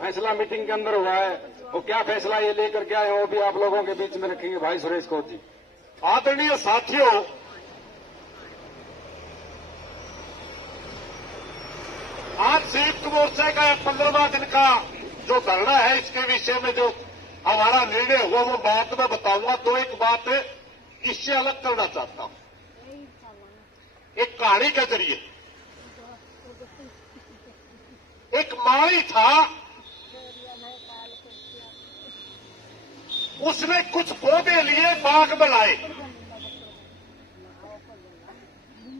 फैसला मीटिंग के अंदर हुआ है, वो क्या फैसला ये लेकर के आए वो भी आप लोगों के बीच में रखेंगे। भाई सुरेश कौर जी। आदरणीय साथियों, आज संयुक्त मोर्चा का 15वां दिन का जो धरना है, इसके विषय में जो हमारा निर्णय हुआ वो बात मैं बताऊंगा। तो एक बात इससे अलग करना चाहता हूं, एक कहानी के जरिए। एक माली था, उसने कुछ पौधे लिए, बाग में लाए,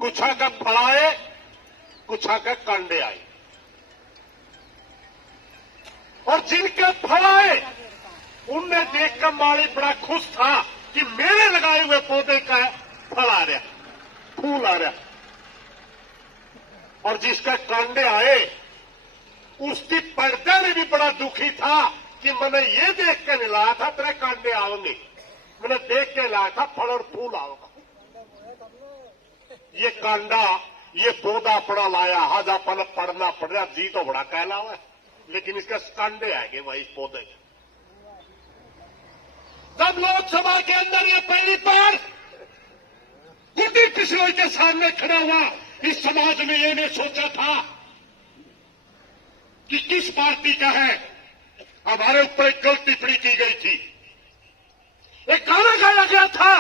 कुछ आकर फल आए, कुछ आकर कांडे आए। और जिनके फल आए उनने देखकर माली बड़ा खुश था कि मेरे लगाए हुए पौधे का फल आ रहा, फूल आ रहा। और जिसका कांडे आए उसकी पर्दा में भी बड़ा दुखी था कि मैंने ये देख के नहीं लाया था तेरे कांडे आओगे, मैंने देख के लाया था फल और फूल आओगा। ये कांडा, ये पौधा पड़ा लाया, आज अपन पढ़ना पड़ रहा, जी तो बड़ा कहलावा है, लेकिन इसके कांडे आएंगे भाई इस पौधे के। जब लोकसभा के अंदर ये पहली बार गुड्डी पिछलोई के सामने खड़ा हुआ, इस समाज ने ये नहीं सोचा था कि किस पार्टी का है। हमारे ऊपर एक गलत टिप्पणी की गई थी, एक गाना गाया गया था,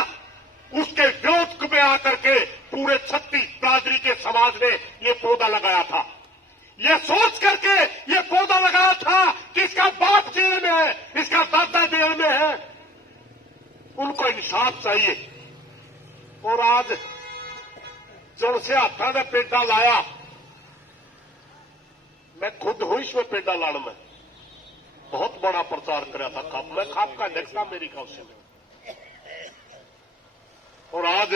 उसके विरोध में आकर के पूरे 36 बिरादरी के समाज ने ये पौधा लगाया था। ये सोच करके ये पौधा लगाया था कि इसका बाप जेल में है, इसका दादा जेल में है, उनको इंसाफ चाहिए। और आज जब से हाथा ने पेड़ा लाया, मैं खुद हूं इसमें पेड़ा लाड़ में बहुत बड़ा प्रचार कराया था, मैं खाप का अध्यक्ष था मेरी काउंसिल में। और आज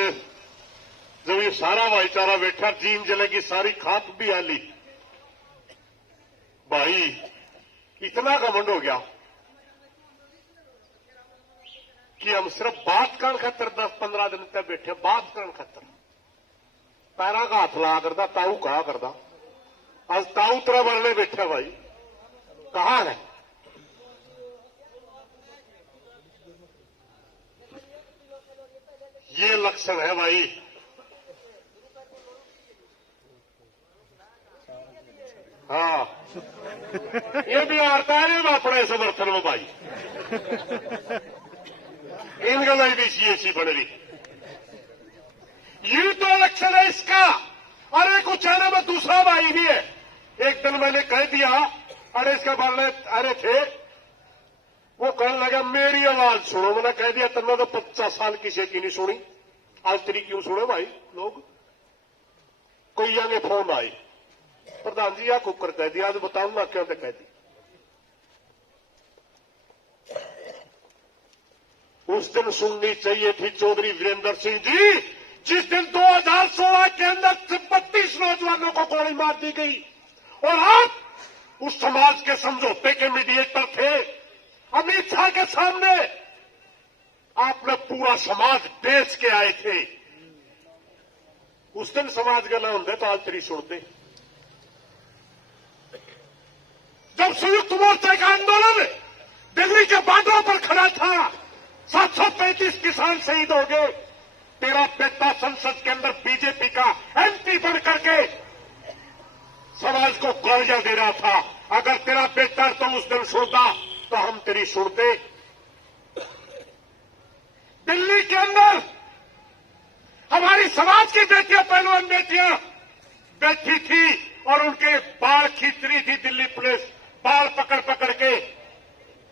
जब ये सारा भाईचारा बैठा, जीन जलेगी सारी खाप भी आली, भाई इतना घमंड हो गया कि हम सिर्फ बात करने खातर 10-15 दिन तक बैठे, बात करने खातर पैरा का हाथ ला करता, ताऊ कहा करता। आज ताऊ तरह बनने बैठे भाई, कहां है? ये लक्षण है भाई। हाँ, ये भी आरता है अपने समर्थन में भाई, इन गल भी सी बन रही। ये तो लक्षण है इसका। अरे कुछ है ना, मैं दूसरा भाई भी है। एक दिन मैंने कह दिया, अरे इसका बनने अरे थे, वो कहने लगा मेरी आवाज सुनो। मैंने कह दिया तुमने तो 50 साल किसी की नहीं सुनी, आज तेरी क्यों सुने भाई लोग। कोई आगे फोन आई, प्रधान जी या कुकर कह दिया, आज बताऊंगा क्यों तो कह दी। उस दिन सुननी चाहिए थी चौधरी वीरेंद्र सिंह जी, जिस दिन 2016 के अंदर 32 नौजवानों को गोली मार दी गई और आप उस समाज के समझौते के मीडिएटर थे। अमित शाह के सामने आपने पूरा समाज बेच के आए थे। उस दिन समाज गला होंगे तो आज तेरी सुनते। जब संयुक्त मोर्चा का आंदोलन दिल्ली के बार्डरों पर खड़ा था, 735 किसान शहीद हो गए। तेरा बेटा संसद के अंदर बीजेपी का एमपी बन करके समाज को गालियां दे रहा था। अगर तेरा बेटा तो उस दिन सुनता तो हम तेरी सुनते। दिल्ली के अंदर हमारी समाज की बेटियां, पहलवान बेटियां बैठी थी और उनके बाल खींच रही थी दिल्ली पुलिस, बाल पकड़ पकड़ के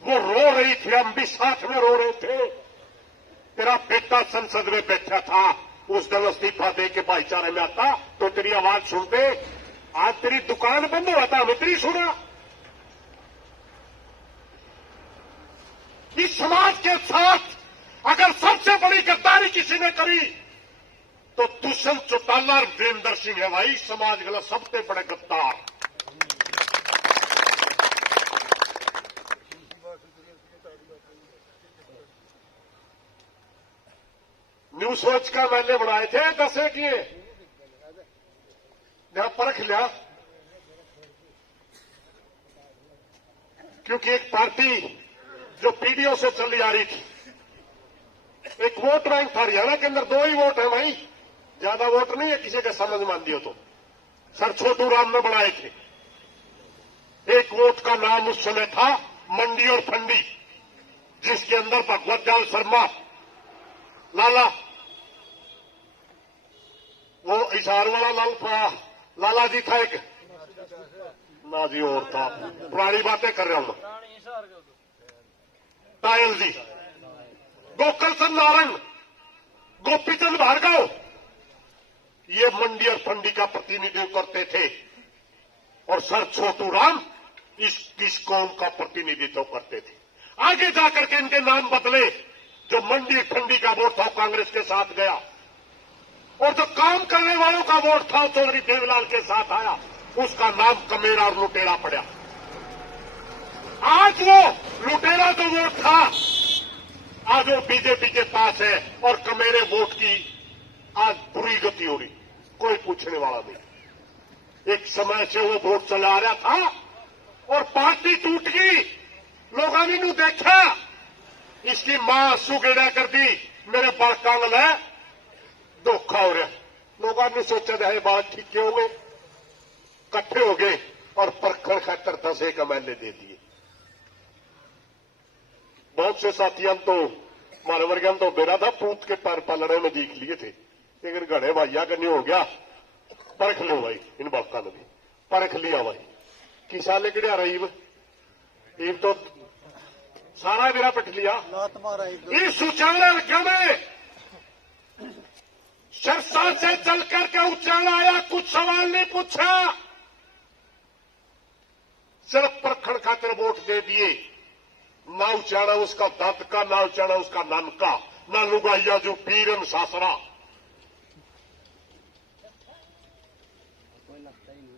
वो रो रही थी, हम भी साथ में रो रहे थे। तेरा बेटा संसद में बैठा था, उस दिन इस्तीफा दे के भाईचारे में आता तो तेरी आवाज सुनते। आज तेरी दुकान बंद हुआ था, हमें तेरी सुना। इस समाज के साथ अगर सबसे बड़ी गद्दारी किसी ने करी तो दुष्यंत चौटाला और वीरेंद्र सिंह है भाई, समाज के सबसे बड़े गद्दार। न्यू सोच का मैंने बनाए थे 10 किए, जरा परख लिया। क्योंकि एक पार्टी जो पीडीओ से चली आ रही थी, एक वोट बैंक था हरियाणा के अंदर, 2 ही वोट है भाई, ज्यादा वोट नहीं है, किसी के समझ मान दियो तो सर छोटू राम ने बनाए थे। एक वोट का नाम उस समय था मंडी और फंडी, जिसके अंदर भगवत लाल शर्मा लाला, वो इशार वाला लाला जी था एक ना जी, और था, पुरानी बातें कर रहा हूं मैं, टायल जी, गोकल चंद नारंग, गोपीचंद भार्गव, ये मंडी और फंडी का प्रतिनिधित्व करते थे, और सर छोटू राम इस कौम का प्रतिनिधित्व करते थे। आगे जाकर के इनके नाम बदले, जो मंडी फंडी का वोट था कांग्रेस के साथ गया, और जो काम करने वालों का वोट था चौधरी देवलाल के साथ आया, उसका नाम कमेरा और लुटेरा पड़ा। आज वो लुटेरा जो वोट था आज वो बीजेपी के पास है, और कमेरे वोट की आज बुरी गति हो रही, कोई पूछने वाला नहीं। एक समय से वो वोट चला रहा था और पार्टी टूट गई, लोगों ने नू देखा, इसकी मां सुगेड़ा कर दी, मेरे बाल कांगल है, धोखा हो रहा। लोगों ने सोचा है बात ठीक क्यों हो गए, इकट्ठे हो गए और परखण खातर 10 MLA दे दिए। बहुत से साथियों तो हमारे वर्गन तो बेरा था, पूत के पैर पलड़े में देख लिए थे, लेकिन घड़े भैया का नहीं हो गया। परख लो भाई, इन बापका ने भी परख लिया भाई, किसा लेकड़िया रही ईब तो सारा मेरा पट लिया। इस उचाला में शर्षा से चल करके उचाला आया, कुछ सवाल नहीं पूछा, सिर्फ परखण खातिर वोट दे दिए। ना उचाड़ा उसका दंत का, ना उचाड़ा उसका नन का, ना लुगाइया जो पीरन सासरा,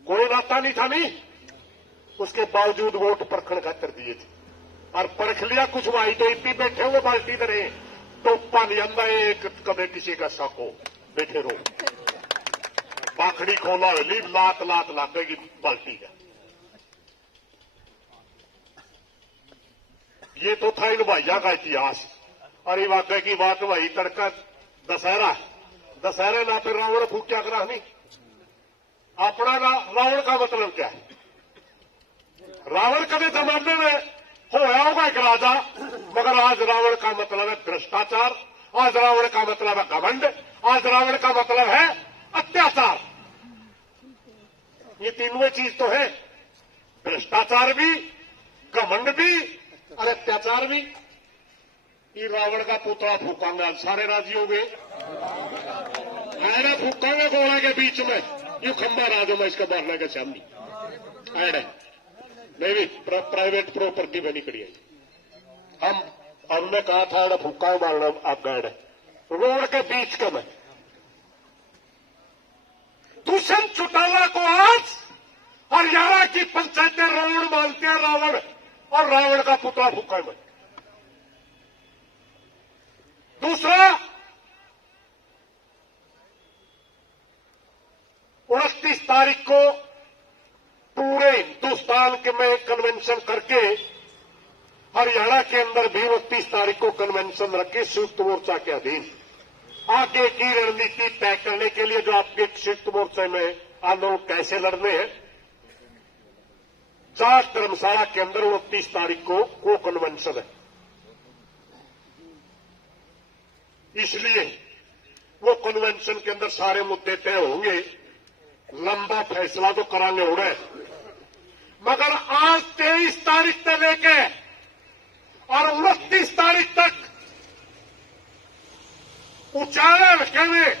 कोई नाता नहीं था नहीं, उसके बावजूद वोट परखण खातिर दिए थे। और परख लिया, कुछ भाई तो इतनी बैठे हुए बाल्टी दरे, टोपा नहीं आंदा एक कदे किसी का साको, बैठे रहो, बाखड़ी खोला ली, लात लात लागेगी बाल्टी का। ये तो था इन भाइया का इतिहास। और ये वाकई की बात भाई, तड़का दशहरा ना फिर रावण फूक्या करा नहीं, अपना रावण का मतलब क्या है? रावण कभी जमाने में होया होगा एक राजा, मगर आज रावण का मतलब है भ्रष्टाचार, आज रावण का मतलब है घमंड, आज रावण का मतलब है अत्याचार। ये तीनों चीज तो है, भ्रष्टाचार भी, घमंड भी और अत्याचार भी। ये रावण का पुतला फूकांगे, सारे राजी हो गए, ऐडा फूकांगे गोला के बीच में, यू खंबा राजो में इसके मारने के सामने ऐड है नहीं भी, प्राइवेट प्रॉपर्टी बनी खड़ी है। हमने कहा था ऐडा फूका मारना, आप ऐड है रोड के बीच का में। दुष्यंत चौटाला को आज हरियाणा की पंचायतें रावण मानते हैं, रावण, और रावण का पुतला फूका में। दूसरा, 29 तारीख को पूरे हिंदुस्तान के में कन्वेंशन करके, हरियाणा के अंदर भी 29 तारीख को कन्वेंशन रखे संयुक्त मोर्चा के अधीन, आगे की रणनीति तय करने के लिए, जो आपके संयुक्त मोर्चे में आंदोलन कैसे लड़ने हैं। जाट धर्मशाला के अंदर 29 तारीख को कन्वेंशन है, इसलिए वो कन्वेंशन के अंदर सारे मुद्दे तय होंगे, लंबा फैसला तो कराने हो रहे, मगर आज 23 तारीख से लेके और 29 तारीख तक उचाला हल्के में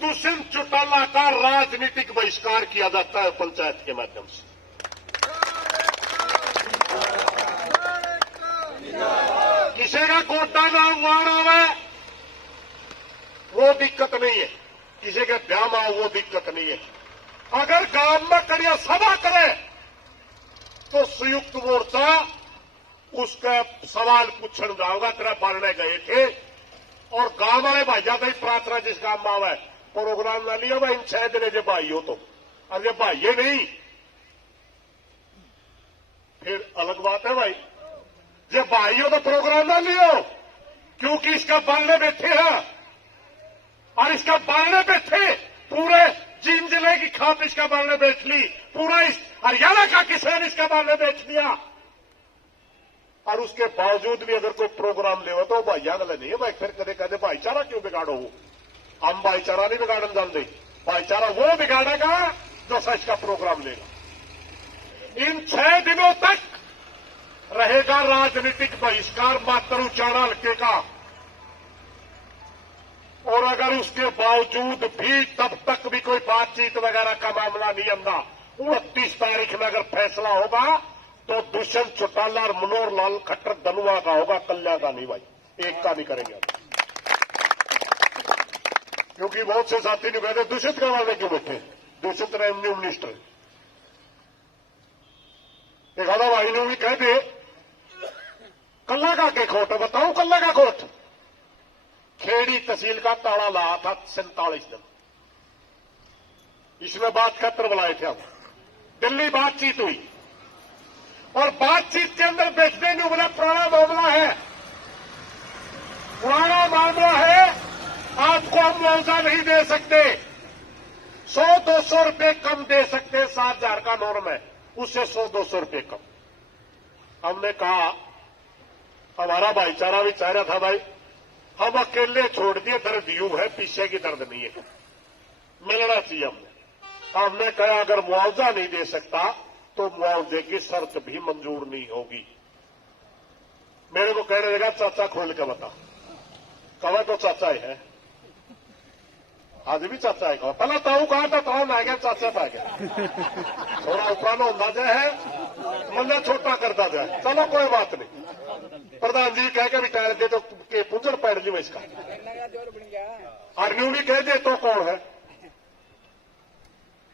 दुष्यंत चौटाला का राजनीतिक बहिष्कार किया जाता है पंचायत के माध्यम से। किसी का गोटा नाम वाण आवे वो दिक्कत नहीं है, किसी के ब्याह में आओ वो दिक्कत नहीं है। अगर गांव में करिया सभा करे तो संयुक्त मोर्चा उसका सवाल पूछने जाओगा, तेरा बारने गए थे और गांव वाले भाइया भाई प्रार्थना जिस गांव में आवे प्रोग्राम ना लिया भाई, इन 6 दिन जो भाई हो तो, अब ये भाइये नहीं, फिर अलग बात है भाई, जब भाई हो तो प्रोग्राम ना लियो, क्योंकि इसका बालने बैठे हैं और इसका बालने बैठे पूरे जीन जिले की खाप इसका बालने बेच ली, पूरा इस हरियाणा का किसान इसका बालने बेच दिया। और उसके बावजूद भी अगर कोई प्रोग्राम ले तो भाईया गले नहीं है भाई, फिर कदे कदे भाईचारा क्यों बिगाड़ो? हम भाईचारा नहीं बिगाड़न जानते, भाईचारा वो बिगाड़ेगा जो सच का प्रोग्राम लेगा। इन 6 दिनों तक रहेगा राजनीतिक बहिष्कार मात्र उचाड़ा हल्के का, और अगर उसके बावजूद भी तब तक भी कोई बातचीत वगैरह का मामला नहीं आंदा, 29 तारीख में अगर फैसला होगा तो दुष्यंत चौटाला और मनोहर लाल खट्टर धनुआ का होगा, कल्याण का नहीं भाई, एक का नहीं करेंगे। क्योंकि बहुत से साथी ने कहते दूषित करवाने क्यों बैठे, दूषित रेवेन्यू मिनिस्टर। एक आधा भाई ने भी कह दे कल्ला का के खोट, बताऊं कल्ला का खोट? खेड़ी तहसील का ताला लाया था 47 दिन, इसमें बात खतर बुलाए थे हम, दिल्ली बातचीत हुई और बातचीत के अंदर बेचने में बोला पुराना मामला है, पुराना मामला है, आपको हम मुआवजा नहीं दे सकते, 100-200 रुपए कम दे सकते, 7,000 का नॉर्म है, उससे 100-200 रुपए कम। हमने कहा हमारा भाईचारा भी चाह रहा था भाई, हम अकेले छोड़ दिए, दर्द यूं है, पीछे की दर्द नहीं है, मिलना चाहिए। हमने कहा अगर मुआवजा नहीं दे सकता तो मुआवजे की शर्त भी मंजूर नहीं होगी। मेरे को कहने लगा चाचा खोल के बता, कहा तो चाचा ही है, आज भी चाचा है, कहा पहला ताऊ कहा था, ताऊ आ गया, चाचा पा गया, थोड़ा ऊपर अंदाजा है, मन्ना छोटा करता जाए, चलो कोई बात नहीं। प्रधान जी कह के बिटार दे तो पुंजर पैर ली इसका, आर्मी भी कह दे तो कौन है?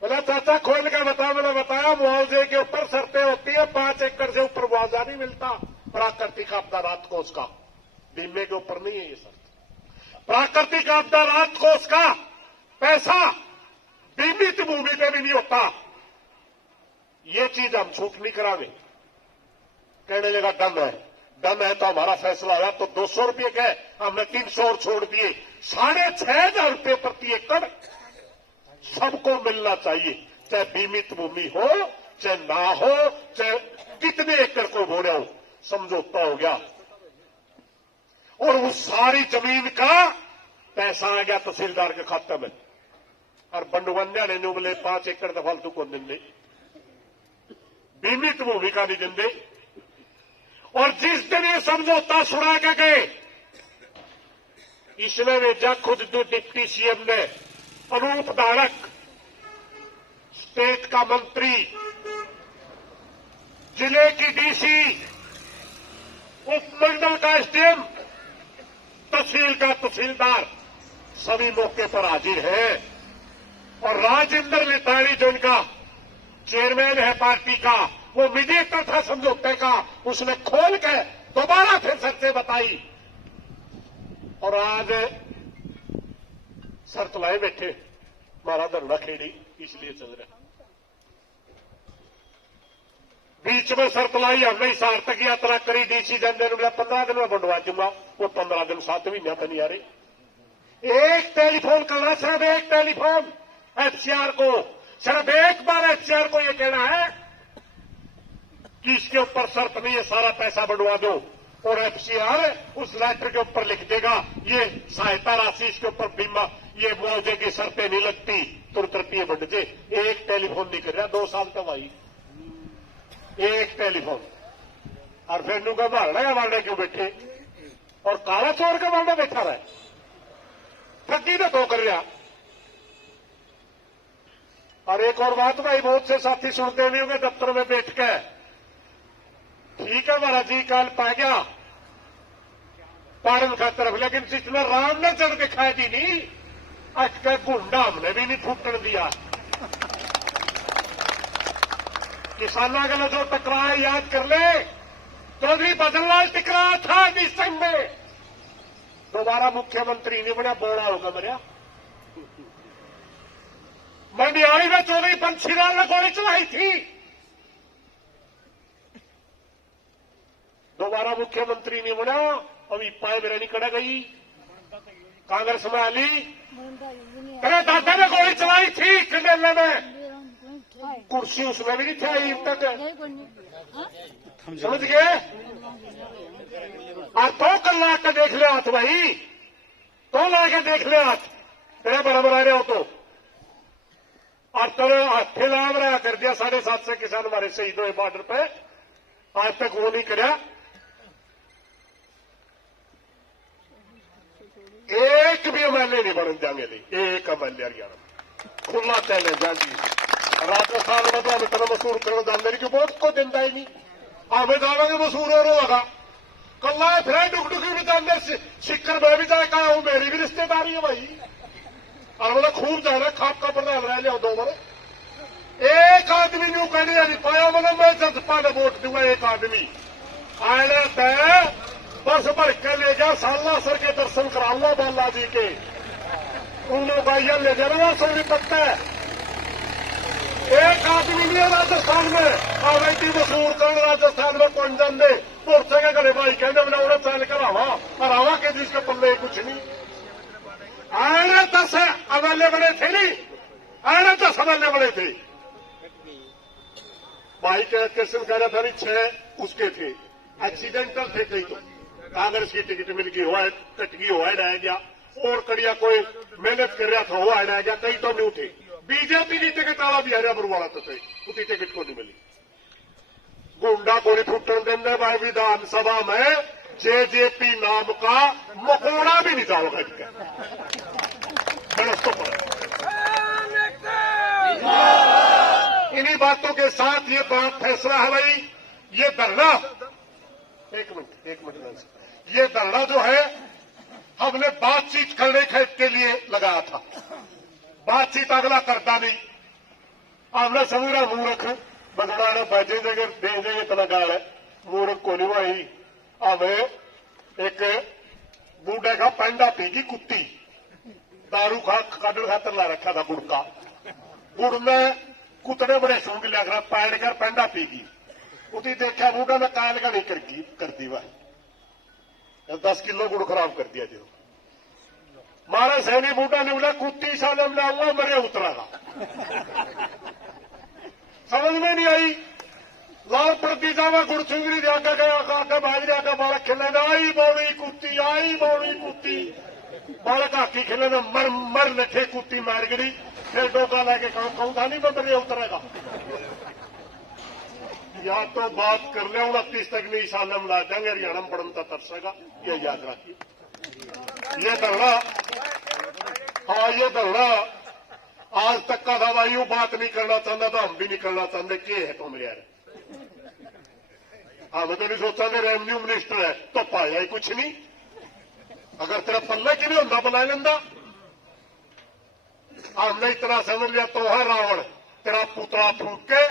बोला चाचा खोल के बता, मैंने बताया मुआवजे के ऊपर शर्तें होती है, 5 एकड़ से ऊपर मुआवजा नहीं मिलता, प्राकृतिक आपदा राहत कोष का, बीमे के ऊपर नहीं है ये शर्त। प्राकृतिक आपदा राहत कोष का पैसा बीमित भूमि पे भी नहीं होता, ये चीज हम छूट नहीं करावे। कहने लगा दम है, दम है तो हमारा फैसला हुआ तो 200 रुपये के हमने 300 और छोड़ दिए, 6,500 रुपये प्रति एकड़ सबको मिलना चाहिए, चाहे बीमित भूमि हो चाहे ना हो, चाहे कितने एकड़ को बोले हो, समझौता हो गया। और उस सारी जमीन का पैसा आ गया तहसीलदार के खाते में, और बंडवंजा ने बोले 5 एकड़ तो फालतू को देंगे, बीमित भूमि का नहीं देंगे। और जिस दिन ये समझौता सुना के गए, इसमें भेजा खुद डिप्टी सीएम ने, अनूप धारक, स्टेट का मंत्री, जिले की डीसी, उपमंडल का एसडीएम, तहसील का तहसीलदार, सभी मौके पर हाजिर है। और राजेंद्र लिताड़ी जो इनका चेयरमैन है पार्टी का, वो मीडिएटर था समझौते का, उसने खोल के दोबारा फिर शर्तें बताई, और आज शर्त लाए बैठे, हमारा धरना खेड़ी इसलिए चल रहा। बीच में शर्त लाई, हमने सार्थक यात्रा करी, डीसी जनरल ने 15 दिन में बंटवा दूंगा, वो 15 दिन 7 महीने तो नहीं आ रही। एक टेलीफोन करना, सिर्फ एक टेलीफोन एफसीआर को, सिर्फ एक बार एफसीआर को यह कहना है कि इसके ऊपर शर्त नहीं है, सारा पैसा बढ़वा दो, और एफसीआर उस लेटर के ऊपर लिख देगा ये सहायता राशि, इसके ऊपर बीमा, ये मुआवजे की शर्तें नहीं लगती, तुरंत रुपये बढ़ जाए। एक टेलीफोन नहीं कर रहा, 2 साल तक आई एक टेलीफोन, और फिर नू का मारने क्यों बैठे, और काला चोर के मारने बैठा रहा, ठगी तो कर रहा। और एक और बात भाई, बहुत से साथी सुनते नहीं होंगे दफ्तर में बैठ के, ठीक है महाराज जी काल पा गया पाड़न का तरफ, लेकिन जितना राम ने चढ़ दिखाई दी नहीं, अटके गुंडा हमने भी नहीं फूटन दिया। किसानों का जो टकराया याद कर ले, चौधरी बदनलाल टकराया था निसंग में, दोबारा मुख्यमंत्री नहीं बना, बोड़ा होगा मरिया। मंडियाली में चौधरी बंशीलाल ने गोली चलाई थी, दोबारा मुख्यमंत्री नहीं बना, अभी पाए मेरा नहीं कड़ा गई कांग्रेस में आली। तेरे दादा ने गोली चलाई थी कंडेले में, कुर्सी उसमें भी नहीं थी आई तक, समझ गए। और तो कल ला के देख ले हाथ भाई, तो ला के देख ले हाथ, तेरे बड़ा बना रहे हो तो। और तेरे हाथे लाभ रहा कर दिया 750 किसान हमारे शहीद हुए बॉर्डर पे, आज तक वो नहीं कराया। एक भी एमएलए नहीं बन जाएंगे, एक एमएलए हरियाणा खुला चैलेंज है जी। राजस्थान में तो इतना मशहूर करो जानने की वोट को देता ही नहीं, हमें जावेंगे मशहूर और होगा। कल्ला फिर डुगडुगी भी जानने शिखर में भी जाए कहा मेरी भी रिश्तेदारी है भाई, और बोला खूब जाना खाप का प्रधान रह लिया दो बार। एक आदमी न्यू कहने नहीं पाया, बोला मैं जसपा ने वोट दूंगा। एक आदमी आने तय बस भर के ले गया सालासर के दर्शन कराऊंगा बालाजी के, उन लोग आइया ले जाना सोनी पत्ता है। एक आदमी नहीं है राजस्थान में आवेटी मशहूर कर, राजस्थान में कौन जान दे मोर्चे के घरे भाई कहने बना उन्हें चैन करावा और आवा के जिसके पल्ले कुछ नहीं। आने 10 एमएलए बने थे नहीं, आने 10 एमएलए बने थे भाई के क्वेश्चन कह रहा था नहीं 6 उसके थे, एक्सीडेंटल थे कई तो कांग्रेस की टिकट मिल गई हुआ कटगी हुआ रह गया, और कड़िया कोई मेहनत कर रहा था वो रह गया, कई तो नहीं उठे। बीजेपी की टिकट आला भी हरिया बरवाला तो थे, उसकी टिकट को नहीं मिली। गुंडा को नहीं फुटन देने भाई, विधानसभा में जेजेपी नाम का मकोड़ा भी नहीं जाओगा इन्हीं बातों के साथ ये बात फैसला है भाई। ये धरना एक मिनट ये धरना जो है हमने बातचीत करने के लिए लगाया था, बातचीत अगला करता नहीं। हमने समूरा मूर्ख बगड़ाने बजे जगह दे देंगे इतना गाल है, मूर्ख को नहीं भाई। हमें एक बूढ़े का पेंडा पीगी कुत्ती, दारू खा काटल खातर ला रखा था गुड़ का, गुड़ में कुतने बड़े सूंघ लिया कर पैड कर पेंडा पीगी, उसी देखा बूढ़ा में काल का नहीं करती भाई 10 किलो गुड़ खराब कर दिया जो मारा सैनी बूढ़ा ने बोला कुत्ती साले में लाऊंगा मरे उतरागा। समझ में नहीं आई, लाल पड़ती जावा गुड़ चुंगरी जाकर गया आकर बाजरी आकर बालक खेलने आई बौड़ी कुत्ती आई बौड़ी कुत्ती, बालक हाथी खेलने मर नखे कुत्ती मार गई, फिर डोका लाके कहूं था नहीं मैं मरे उतरेगा। या तो बात कर ले 29 तक नहीं साल में ला देंगे, हरियाणा में पड़ता तरसेगा, ये याद रखिए। ये धरना हाँ ये धरना आज तक का था भाई, वो बात नहीं करना चाहता तो हम भी नहीं करना चाहते। के है तुम यार, हमें तो नहीं सोचा थे रेवेन्यू मिनिस्टर है तो पाया ही कुछ नहीं। अगर तेरा पल्ला कि नहीं होता बना लेंदा, हमने इतना समझ लिया तो है रावण तेरा पुतला फूक के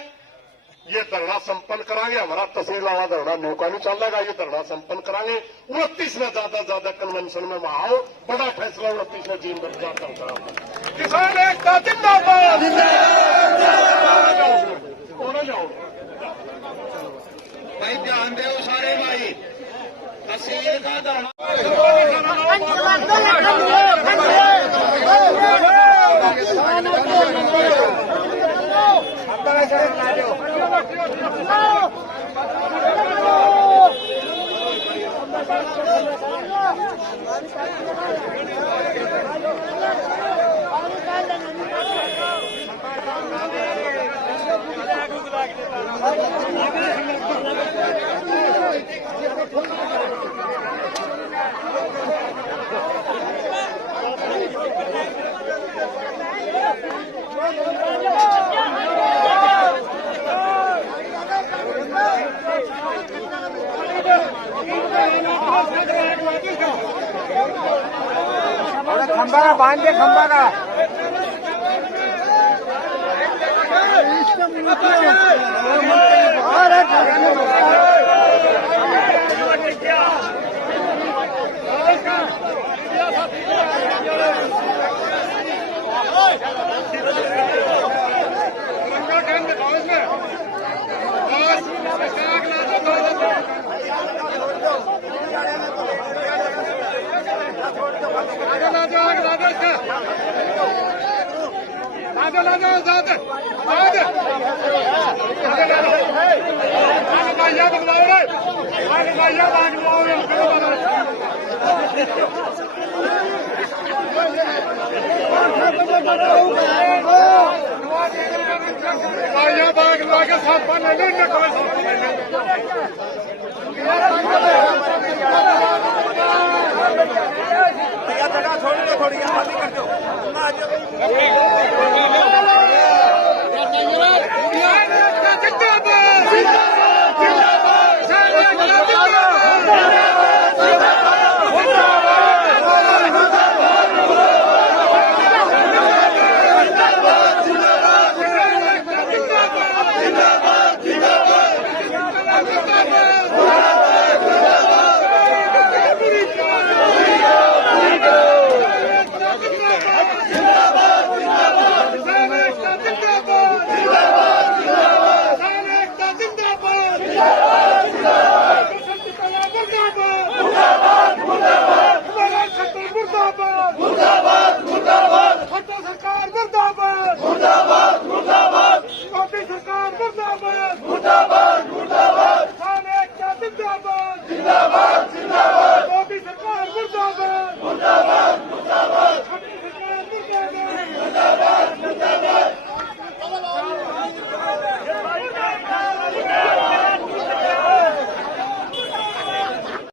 ये धरना संपन्न करांगे। हमारा तहसील वाला धरना नौका नहीं चलेगा, ये धरना संपन्न करांगे। 29 में ज्यादा कन्वेंशन में आओ, बड़ा फैसला 29 में जीन बन जाकर किसान एकता जिंदाबाद जाओ भाई, ध्यान दो सारे भाई, तहसील का धरना खंबा का बांध दे, खंबा का थोड़ी थोड़ी कर दो